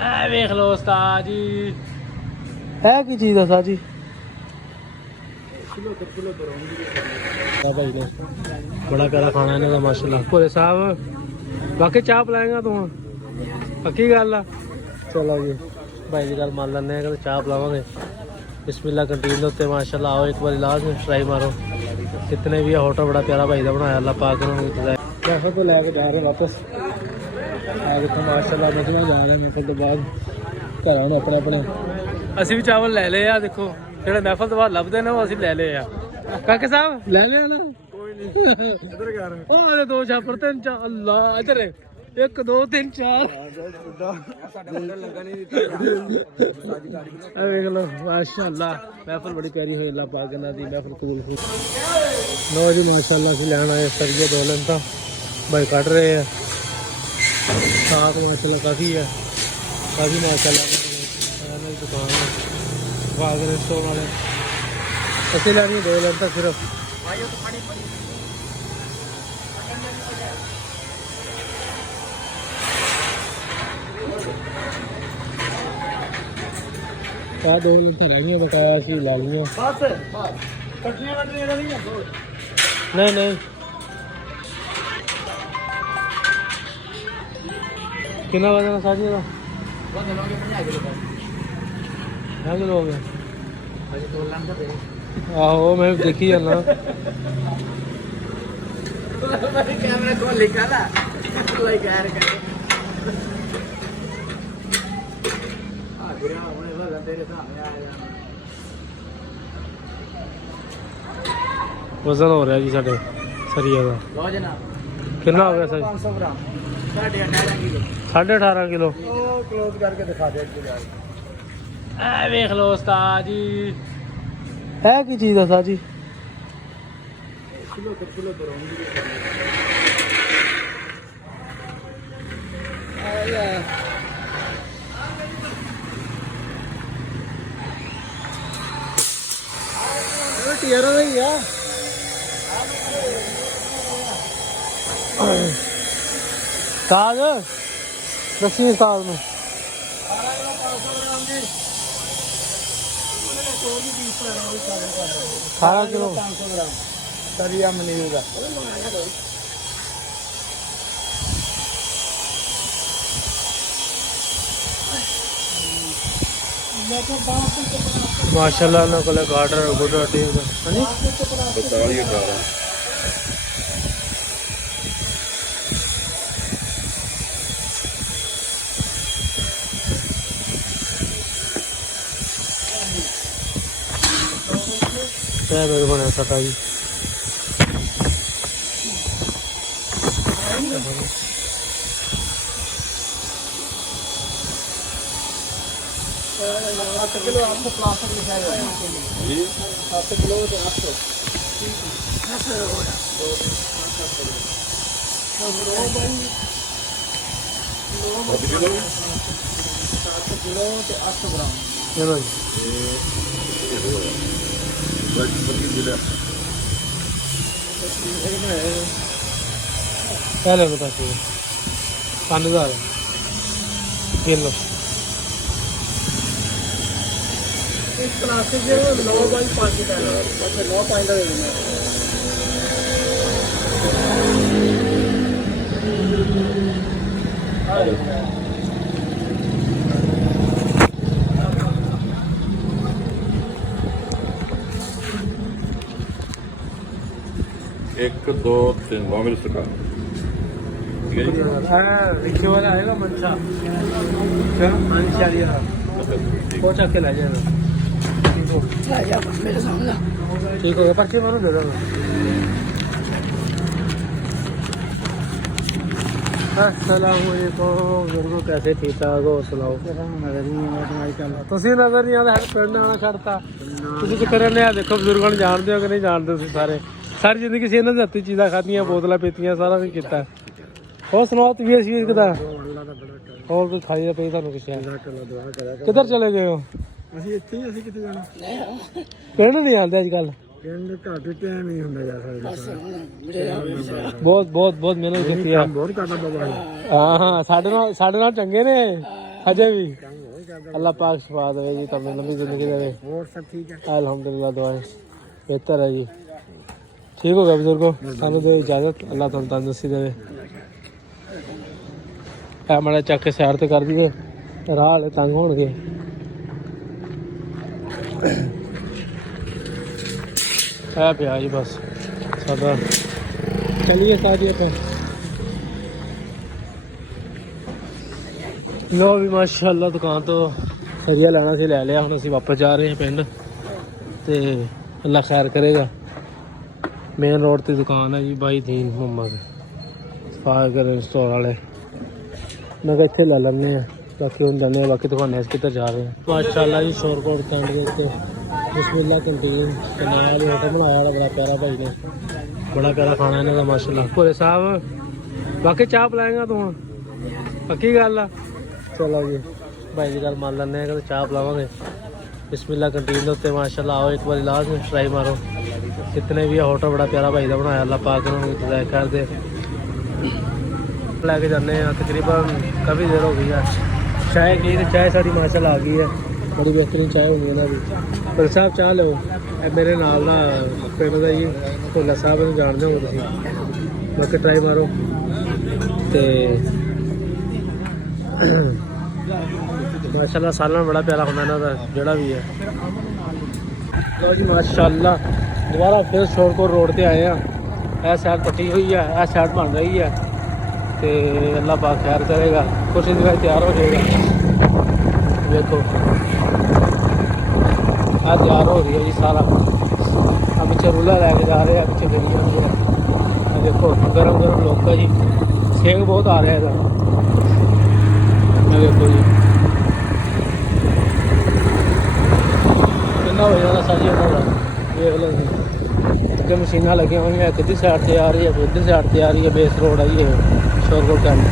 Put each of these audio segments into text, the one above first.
ਐ ਵੇਖ ਲੋ ਉਸਤਾਦ ਜੀ, ਇਹ ਕੀ ਚੀਜ਼ ਆ ਉਸਤਾਦ ਜੀ? भाई ने बड़ा प्यारा खाना इन्हों का माशाल्लाह। भोले साहब बाकी चाह पिलाएगा तू? पक्की गल आ? चलो जी भाई की गल मान लें, कहते चाह पिलावे। बिस्मिल्लाह कैंटीन के उत्ते माशाल्लाह आओ एक बार लाजमी ट्राई मारो। जितने भी है होटल बड़ा प्यारा भाई का बनाया, अल्लाह पाक कैफे तो लैके जा रहे वापस माशाल्लाह मछलियां जा रहे हैं महफल तो बाद घर में अपने अपने। असी भी चावल ले ले आ, देखो ਜਿਹੜੇ ਮਹਿਫਲ ਤੋਂ ਬਾਅਦ ਲੱਭਦੇ ਨੇ ਉਹ ਅਸੀਂ ਲੈ ਲਏ ਆ। ਕਾਕੇ ਸਾਹਿਬ ਲੈ ਲਿਆ ਨਾ? ਕੋਈ ਨਹੀਂ ਇਧਰ ਕਰ ਉਹ ਆਲੇ ਦੋ ਛਾਪਰ ਤਿੰਨ ਚਾਰ ਅੱਲਾ ਇਧਰ 1 2 3 4 ਸਾਡੇ ਮੁੰਡੇ ਲੱਗਾ ਨਹੀਂ ਦਿੱਤਾ। ਆ ਵੇਖ ਲੋ ਮਾਸ਼ਾਅੱਲਾ ਮਹਿਫਲ ਬੜੀ ਪਿਆਰੀ ਹੋਈ, ਅੱਲਾ ਪਾਕ ਇਹਨਾਂ ਦੀ ਮਹਿਫਲ ਕਬੂਲ ਹੋ। ਲੋ ਜੀ ਮਾਸ਼ਾਅੱਲਾ ਅਸੀਂ ਲੈਣ ਆਏ ਸਰੀਏ ਦੋਲਨ ਤਾਂ ਭਾਈ ਕੱਢ ਰਹੇ ਆ ਸਾਥ माशाल्लाह काफ़ी है, काफ़ी माशाल्लाह दुकान है बाग रेस्टोरेंट वाले। अच्छी लैनी है 2 लैन तक सिर्फ। क्या 2 लैन रह गई बकाया असी ला लिया। नहीं नहीं कितना वजन है साजी का? 50 किलो हो गया। आहो मैं देखी जाना कैमरा खोल लिखा ना वजन हो रहा जी साढ़े सरिया का कितना हो गया सर? 500 ग्राम 18.5 किलो। क्लोज करके दिखा दे। वेख लो उस्ताद जी, है की चीज है उस्ताद जी? टियरा नहीं है ताज दसी उस्ताद में 18 किलो 500 ग्राम सरिया मनीर का। माशाल्लाह ना कोले गार्डर गुडर टीम का हां जी 18 मेरे बना सटा जी। किलो आपको प्लास्टिक लिखा है जी 7 किलो तो 800 किलो तो 800 ग्राम चलो जी। पहले बता 5000 किलो इस प्लास्टिक 9x5 का 9 दे देना। एक दो तीन मिल सका रिक्शे वाला आएगा मंशा वो चक के ला जाएगा। ठीक हो गया पर्चे मारो दे देना। अस्सलामुअलैकुम बुजुर्गो कैसे ठीक ठाक हो सुनाओ? ਤੁਸੀਂ ਨਜ਼ਰ ਨਹੀਂ ਆਉਂਦਾ ਪਿੰਡ ਆਉਣਾ ਛੱਡਤਾ ਤੁਸੀਂ ਕਿੱਥੇ ਰਹਿੰਦੇ ਆ? ਦੇਖੋ ਬਜ਼ੁਰਗਾਂ ਨੂੰ ਜਾਣਦੇ ਹੋ ਕਿ ਨਹੀਂ ਜਾਣਦੇ ਤੁਸੀਂ ਸਾਰੇ ਸਾਰੀ ਜ਼ਿੰਦਗੀ ਸੀ ਇਹਨਾਂ ਦੇ ਹੱਥੀਂ ਚੀਜ਼ਾਂ ਖਾਧੀਆਂ ਬੋਤਲਾਂ ਪੀਤੀਆਂ ਸਾਰਾ ਕੁਝ ਕੀਤਾ। ਹੋਰ ਸੁਣਾਓ ਤਬੀਅਤ ਸ਼ਰੀਰ ਕਿੱਦਾਂ? ਹੋਰ ਕੋਈ ਖਾਈ ਪਈ ਤੁਹਾਨੂੰ ਕਿਸੇ ਕਿੱਧਰ ਚਲੇ ਗਏ ਹੋ? ਅਸੀਂ ਇੱਥੇ ਹੀ ਅਸੀਂ ਕਿੱਥੇ ਜਾਣਾ ਪਿੰਡ ਨਹੀਂ ਆਉਂਦੇ ਅੱਜ ਕੱਲ੍ਹ ਪਿੰਡ ਘੱਟ ਟਾਈਮ ਹੀ ਹੁੰਦਾ ਜਾ ਸਕਦਾ। ਬਹੁਤ ਬਹੁਤ ਬਹੁਤ ਮਿਹਨਤ ਕੀਤੀ ਆ ਬਹੁਤ ਕਰਦਾ ਬਾਬਾ। ਹਾਂ ਹਾਂ ਸਾਡੇ ਨਾਲ ਚੰਗੇ ਨੇ ਅਜੇ ਵੀ ਅੱਲਾਹ ਪਾਕ ਸ਼ਫਾ ਦੇਵੇ ਜੀ, ਤੁਹਾਨੂੰ ਲੰਬੀ ਜ਼ਿੰਦਗੀ ਦੇਵੇ। ਹੋਰ ਸਭ ਠੀਕ ਹੈ? अल्हम्दुलिल्लाह दुआएं बेहतर है जी। ठीक हो गया बुजुर्गो, सानू दे इजाजत, अल्लाह तुम तंदुरुस्ती देवे। माड़ा चक के सैर तो कर दिए, राह वाले तंग होणगे। है पिया जी बस साडा, चलिए साजी आप लो भी माशाअल्लाह दुकान तो सरिया लेना सी ले लिया, हुण असीं वापस जा रहे हैं पिंड ते अल्लाह खैर करेगा। मेन रोड ते दुकान है जी भाई दीन मोहम्मद सफाकर स्टोर वाले। मैं कहा इत्थे ले लैने आ, बाकी हुण जाने बाकी दुकानें किधर जा रहे हैं। माशाअल्लाह जी शोरकोट कैंट के उत्ते बिस्मिल्लाह कैंटीन ते नया होटल बनाया बड़ा प्यारा भाई ने, बड़ा प्यारा खाना इन्हां दा माशाअल्लाह। भोले साहब बाकी चाह पिलाएगा तू हुण, पक्की गल आ? चलो जी भाई की गल मान लैने कि चाह पिलावांगे। बिस्मिल्लाह कैंटीन के उत्ते माशाअल्लाह आओ एक बार लाजमी ट्राई मारो। जितने भी होटल बड़ा प्यारा भाई का बनाया, अल्लाह पाक उन्होंने जजाय कर दे। लैके जाने तकरीबन काफ़ी देर हो गई है। चाय की तो चाय सारी माशाअल्लाह आ गई है, बड़ी बेहतरीन चाय होगी ना भी। पर साहब चाह लो, मेरे नाल ना पिंड का जी भोला साहब नूं जानदे हो तुसीं, बाकी ट्राई मारो ते माशाअल्लाह सालन बड़ा प्यारा होंदा इन्हां दा जिहड़ा भी है। लो जी माशाअल्लाह दोबारा फिर शोरकोट रोड ते आए हैं। यह साइड पट्टी हुई है, यह साइड बन रही है तो अल्लाह पाक खैर करेगा, कुछ ही दिनों तैयार हो जाएगा। देखो आज तैयार हो रही है जी सारा, अब पीछे रूला लैके जा रहे हैं, पीछे गलियां भी है। देखो गर्म गर्म लोग जी, सेक बहुत आ रहा है। देखो जी कितना हो जाना सारी देख लो जी, अगर मशीना लगी हुई हैं, कितनी साइड से आ रही है, कितनी साइड से आ रही है। बेस रोड आई है शोरकोट कैंट,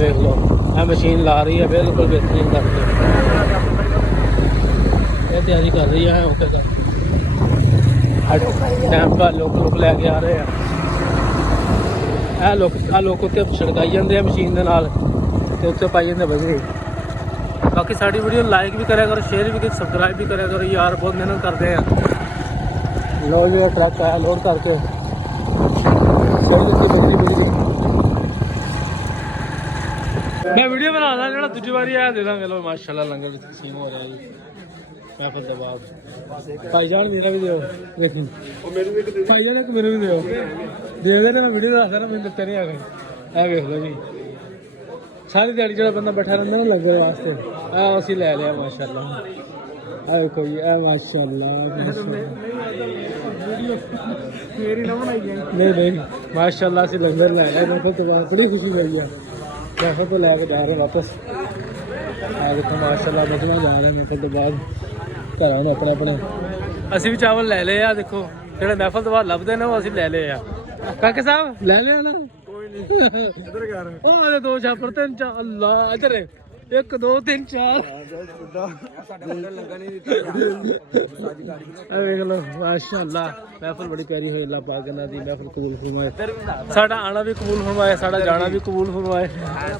देख लो यह मशीन ला रही है बिल्कुल बेहतरीन करके, ये तैयारी कर रही है। ओके का टाइम पर लोग लैके आ रहे हैं। यह लोग उत्ते छिड़काई जाते हैं मशीन के नाल ते उत्ते पाई जाते बजरी। बाकी साड़ी वीडियो लाइक भी करा करो, शेयर भी करो, सब्सक्राइब भी करा करो यार, बहुत मेहनत करते हैं। लो जो ट्रैक आया लोड करके मैं वीडियो बना रहा जो दूजी बारी आया दे देंगे। लो माशाल्लाह लंगर भी तकसीम हो रहा है जी महफिल के बाद। भाईजान मेरा भी दो, देखो भाईजान एक मेरे भी दो दे दे ना, वीडियो दस देना मैंने दिते नहीं आ गए। वेख लो जी सारी दिहाड़ी जो बंदा बैठा रहता ना लंगर वास्ते, असीं लै लिया माशाल्लाह। देखो जी माशाल्लाह नहीं माशाल्लाह असीं लंगर लै लिया महफिल तो बाद, बड़ी खुशी लगी है। महफिल तो लैके जा रहे वापस। देखो माशाल्लाह बचना जा रहे हैं महफिल तो बाद घर अपने अपने। असीं भी चावल लै लए आ, देखो जो महफिल तो बाद लभदे ने वो असीं लै लए आ। काके साहब लै लिया ना, दो छापर तीन चार, अल्लाह इधर 1 2 3 4 देख लो माशाअल्लाह महफिल बड़ी प्यारी हुई। अल्लाह पाक इन्हां दी महफिल कबूल फरमाए, साडा आना भी कबूल फरमाए, साडा जाना भी कबूल फरमाए।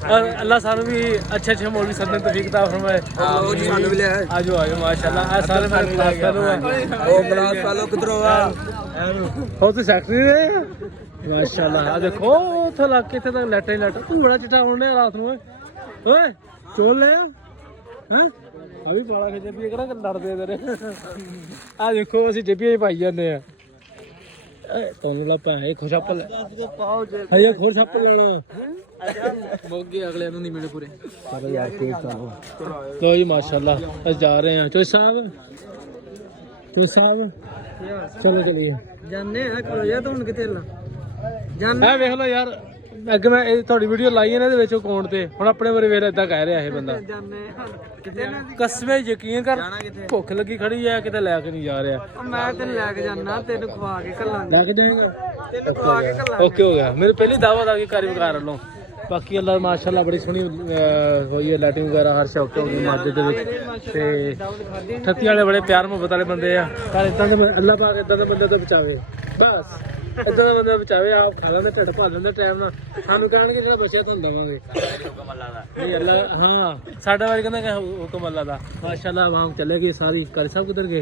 और अल्लाह सानू भी अच्छे मौलवी सदन तौफीक अता फरमाए। आजो आजो माशाअल्लाह सारे मेरे क्लास फेलो है। ओ क्लास फेलो किधरों आ हो तो सेक्रेटरी है माशाअल्लाह। आ देखो उथे लग के इत्थे तक लैटे लैट तू बड़ा चिट्टा होने रात नूं ओए चोल ले हैं अभी पाला के जेबी करा लड़दे तेरे। आ देखो असं जेबियां पाई जाने तुम भैन खुशप है खुशप लेना मोगे अगले नहीं मिले पूरे। चलो यार लो जी माशाल्लाह अस जा रहे हैं। चोई साहब चलो चलिए जाने वेख लो यार अगे मैं थोड़ी वीडियो लाई है ना अकाउंट से हूँ अपने बारे वेर इदा कह रहा है बंदा कसमे यकीन कर भुख लगी खड़ी है किते लैके नहीं जा रहा। मैं तेन लैके जाना तेन खवा के लैके जाएगा ओके हो गया मेरी पहली दावत आ गई कारीगर लो। बाकी अल्लाह माशाल्लाह बड़ी सोहनी होई है लाइटिंग वगैरह हर शौक हो गई मस्जिद ते ठत्ती वाले बड़े प्यार मुहब्बत वाले बंदे आ। इदा अल्लाह पाक इदा दे बंदे तो बचावे बस। ਇਦਾਂ ਦਾ ਬੰਦਾ ਬਚਾਵੇ ਆਪ ਖਾ ਲੈਂਦੇ ਢਿੱਡ ਭਰ ਲੈਂਦੇ ਟਾਈਮ ਨਾਲ ਸਾਨੂੰ ਕਹਿਣਗੇ ਜਿਹੜਾ ਬਚਿਆ ਤੁਹਾਨੂੰ ਦਵਾਂਗੇ ਨਹੀਂ ਅੱਲਾ ਹਾਂ ਸਾਡਾ ਵਾਰੀ ਕਹਿੰਦਾ ਕਿ ਹੁਕਮ ਅੱਲਾ ਦਾ ਮਾਸ਼ਾਅੱਲਾ ਵਾਂਗ ਚੱਲੇ ਗਏ ਸਾਰੀ ਕਰ ਸਭ ਕਿਧਰ ਗਏ